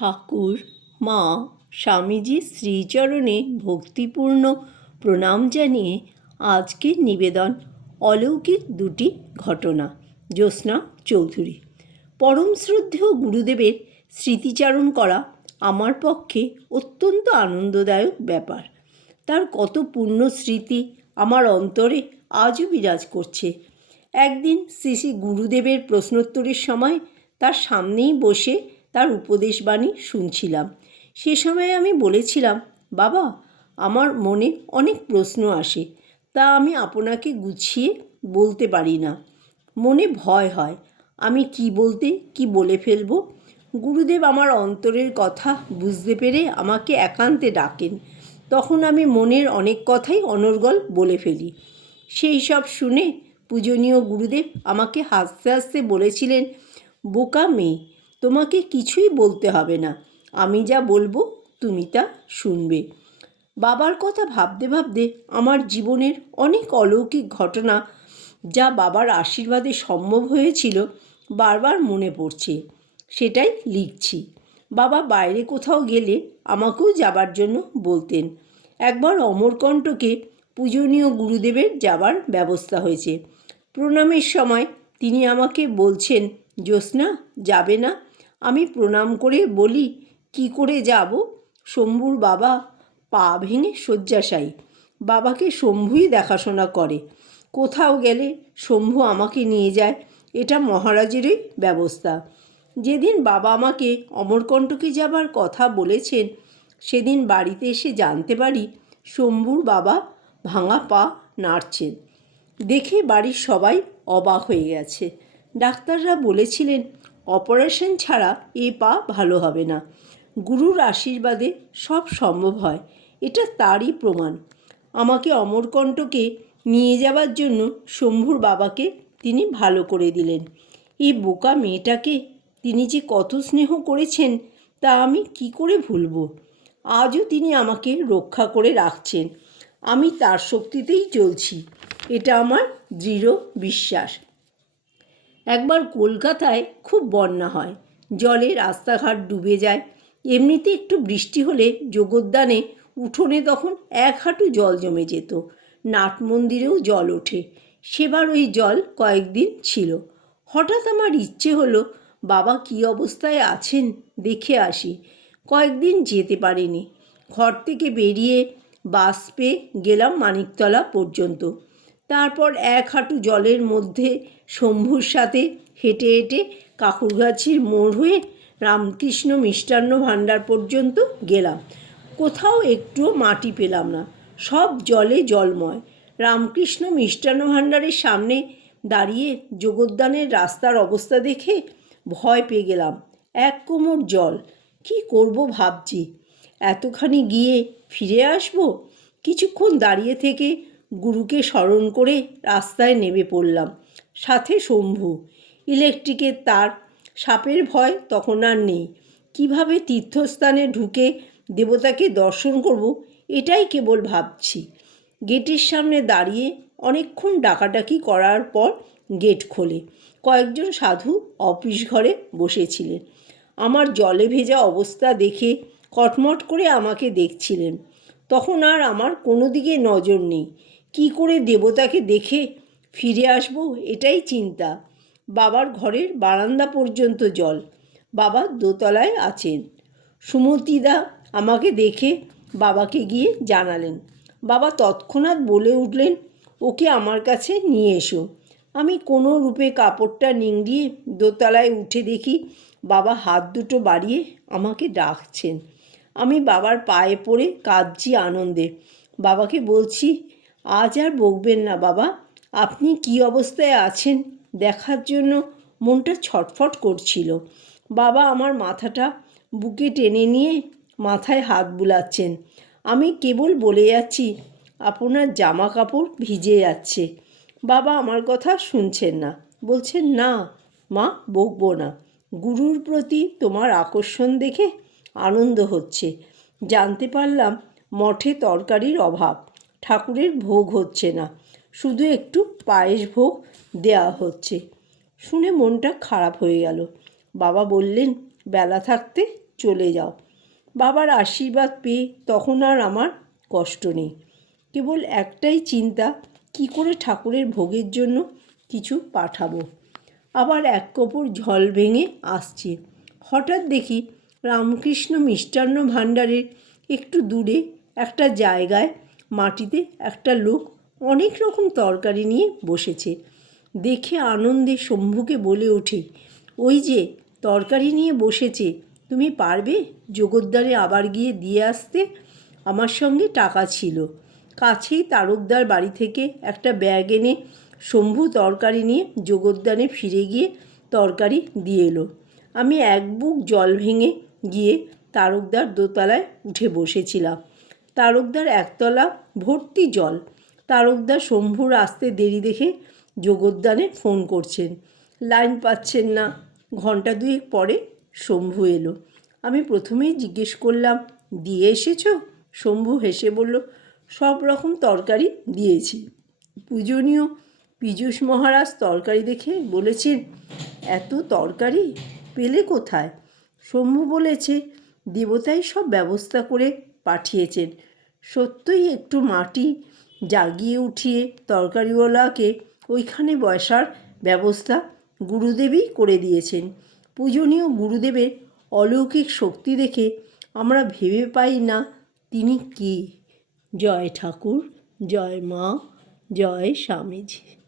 ঠাকুর, মা স্বামীজির শ্রীচরণে ভক্তিপূর্ণ প্রণাম জানিয়ে আজকের নিবেদন অলৌকিক দুটি ঘটনা। জ্যোৎস্না চৌধুরী। পরম শ্রদ্ধেয় গুরুদেবের স্মৃতিচারণ করা আমার পক্ষে অত্যন্ত আনন্দদায়ক ব্যাপার। তার কত পূর্ণ স্মৃতি আমার অন্তরে আজও বিরাজ করছে। একদিন শ্রী শ্রী গুরুদেবের প্রশ্নোত্তরের সময় তার সামনেই বসে তার উপদেশবাণী শুনছিলাম। সে সময় আমি বলেছিলাম, বাবা, আমার মনে অনেক প্রশ্ন আসে, তা আমি আপনাকে গুছিয়ে বলতে পারি না। মনে ভয় হয়, আমি কি বলতে কি বলে ফেলব? গুরুদেব আমার অন্তরের কথা বুঝতে পেরে আমাকে একান্তে ডাকেন। তখন আমি মনের অনেক কথাই অনর্গল বলে ফেলি। সেই সব শুনে পূজনীয় গুরুদেব আমাকে হাসতে হাসতে বলেছিলেন, বোকা মেয়ে তোমাকে কিছুই বলতে হবে না। আমি যা বলব, তুমি তা শুনবে। বাবার কথা ভাবতে ভাবতে আমার জীবনের অনেক অলৌকিক ঘটনা যা বাবার আশীর্বাদে সম্ভব হয়েছিল বারবার মনে পড়ছে। সেটাই লিখছি। বাবা বাইরে কোথাও গেলে আমাকেও যাবার জন্য বলতেন। একবার অমরকণ্ঠকে পূজনীয় গুরুদেবের যাবার ব্যবস্থা হয়েছে। প্রণামের সময় তিনি আমাকে বলছেন, জ্যোৎস্না, যাবে না? আমি প্রণাম করে বলি, কি করে যাব? শম্ভুর বাবা পা ভেঙে শয্যাশায়ী। বাবাকে শম্ভুই দেখাশোনা করে। কোথাও গেলে শম্ভু আমাকে নিয়ে যায়, এটা মহারাজেরই ব্যবস্থা। যেদিন বাবা আমাকে অমরকণ্টকে যাবার কথা বলেছেন, সেদিন বাড়িতে এসে জানতে পারি শম্ভুর বাবা ভাঙা পা নাড়ছেন। দেখে বাড়ির সবাই অবাক হয়ে গেছে। ডাক্তাররা বলেছিলেন অপারেশন ছাড়া এ পা ভালো হবে না। গুরুর আশীর্বাদে সব সম্ভব হয়, এটা তারই প্রমাণ। আমাকে অমরকণ্ঠকে নিয়ে যাবার জন্য শম্ভুর বাবাকে তিনি ভালো করে দিলেন। এই বোকা মেয়েটাকে তিনি যে কত স্নেহ করেছেন, তা আমি কি করে ভুলব? আজও তিনি আমাকে রক্ষা করে রাখছেন। আমি তার শক্তিতেই চলছি। এটা আমার দৃঢ় বিশ্বাস। একবার কলকাতায় খুব বন্যা হয়। জলে রাস্তাঘাট ডুবে যায়। এমনিতে একটু বৃষ্টি হলে যোগোদ্যানে উঠোনে তখন এক হাঁটু জল জমে যেত। নাট মন্দিরেও জল ওঠে। সেবার ওই জল কয়েকদিন ছিল। হঠাৎ আমার ইচ্ছে হলো, বাবা, কী অবস্থায় আছেন? দেখে আসি। কয়েকদিন যেতে পারিনি। ঘর থেকে বেরিয়ে বাস পেয়ে গেলাম মানিকতলা পর্যন্ত। তারপর এক হাঁটু জলের মধ্যে শম্ভুর সাথে হেঁটে হেঁটে কাকুরগাছির মোড় হয়ে রামকৃষ্ণ মিষ্টান্ন ভাণ্ডার পর্যন্ত গেলাম। কোথাও একটুও মাটি পেলাম না। সব জলে জলময়। রামকৃষ্ণ মিষ্টান্ন ভাণ্ডারের সামনে দাঁড়িয়ে যোগোদ্যানের রাস্তার অবস্থা দেখে ভয় পেয়ে গেলাম। এক কোমর জল। কি করব ভাবছি? এতখানি গিয়ে ফিরে আসব? কিছুক্ষণ দাঁড়িয়ে থেকে গুরুকে স্মরণ করে রাস্তায় নেমে পড়লাম। সাথে শম্ভু। ইলেকট্রিকের তার সাপের ভয় তখন আর নেই। কীভাবে তীর্থস্থানে ঢুকে দেবতাকে দর্শন করব, এটাই কেবল ভাবছি। গেটের সামনে দাঁড়িয়ে অনেকক্ষণ ডাকাডাকি করার পর গেট খোলে। কয়েকজন সাধু অফিস ঘরে বসেছিলেন। আমার জলে ভেজা অবস্থা দেখে কটমট করে আমাকে দেখছিলেন। তখন আর আমার কোনো দিকে নজর নেই। কি করে দেবতাকে দেখে ফিরে আসব? এটাই চিন্তা। বাবার ঘরের বারান্দা পর্যন্ত জল। বাবা দোতলায় আছেন। সুমতিদা আমাকে দেখে বাবাকে গিয়ে জানালেন। বাবা তৎক্ষণাৎ বলে উঠলেন, ওকে আমার কাছে নিয়ে এসো। আমি কোনো রূপে কাপড়টা নিংড়িয়ে দোতলায় উঠে দেখি বাবা হাত দুটো বাড়িয়ে আমাকে ডাকছেন। আমি বাবার পায়ে পড়ে কাঁদছি আনন্দে। বাবাকে বলছি আজ আর বকবেন না বাবা। আপনি কি অবস্থায় আছেন দেখার জন্য মনটা ছটফট করছিল। বাবা আমার মাথাটা বুকে টেনে নিয়ে মাথায় হাত বুলাচ্ছেন। আমি কেবল বলে যাচ্ছি, আপনার জামা কাপড় ভিজে যাচ্ছে। বাবা আমার কথা শুনছেন না। বলছেন, না মা, বকবো না। গুরুর প্রতি তোমার আকর্ষণ দেখে আনন্দ হচ্ছে। জানতে পারলাম মঠে তরকারির অভাব। ঠাকুরের ভোগ হচ্ছে না। শুধু একটু পায়েস ভোগ দেওয়া হচ্ছে। শুনে মনটা খারাপ হয়ে গেল। বাবা বললেন, বেলা থাকতে চলে যাও। বাবার আশীর্বাদ পেয়ে তখন আর আমার কষ্ট নেই। কেবল একটাই চিন্তা, কি করে ঠাকুরের ভোগের জন্য কিছু পাঠাবো? আবার এক কপুর ঝল ভেঙে আসছে। হঠাৎ দেখি রামকৃষ্ণ মিষ্টান্ন ভাণ্ডারের একটু দূরে একটা জায়গায় মাটিতে একটা লোক অনেক রকম তরকারি নিয়ে বসেছে। দেখে আনন্দে শম্ভুকে বলে ওঠে, ওই যে তরকারি নিয়ে বসেছে, তুমি পারবে জগদ্দারে আবার গিয়ে দিয়ে আসতে? আমার সঙ্গে টাকা ছিল। কাছেই তারকদার বাড়ি থেকে একটা ব্যাগ এনে শম্ভু তরকারি নিয়ে জগদ্দানে ফিরে গিয়ে তরকারি দিয়ে এলো। আমি এক বুক জল ভেঙে গিয়ে তারকদার দোতলায় উঠে বসেছিলাম। তারকদার একতলা ভর্তি জল। তারকদার শম্ভুর আসতে দেরি দেখে যোগদানে ফোন করছেন। লাইন পাচ্ছেন না। ঘণ্টা দুয়েক পরে শম্ভু এলো। আমি প্রথমেই জিজ্ঞেস করলাম, দিয়ে এসেছ? শম্ভু হেসে বলল, সব রকম তরকারি দিয়েছি। পূজনীয় পীযূষ মহারাজ তরকারি দেখে বলেছেন, এত তরকারি পেলে কোথায়? শম্ভু বলেছে, দেবতাই সব ব্যবস্থা করে পাঠিয়েছেন। সত্যই একটু মাটি জাগিয়ে উঠিয়ে তরকারিওয়ালাকে ওইখানে বসার ব্যবস্থা গুরুদেবই করে দিয়েছেন। পূজনীয় গুরুদেবের অলৌকিক শক্তি দেখে আমরা ভেবে পাই না তিনি কি। জয় ঠাকুর, জয় মা, জয় স্বামীজি।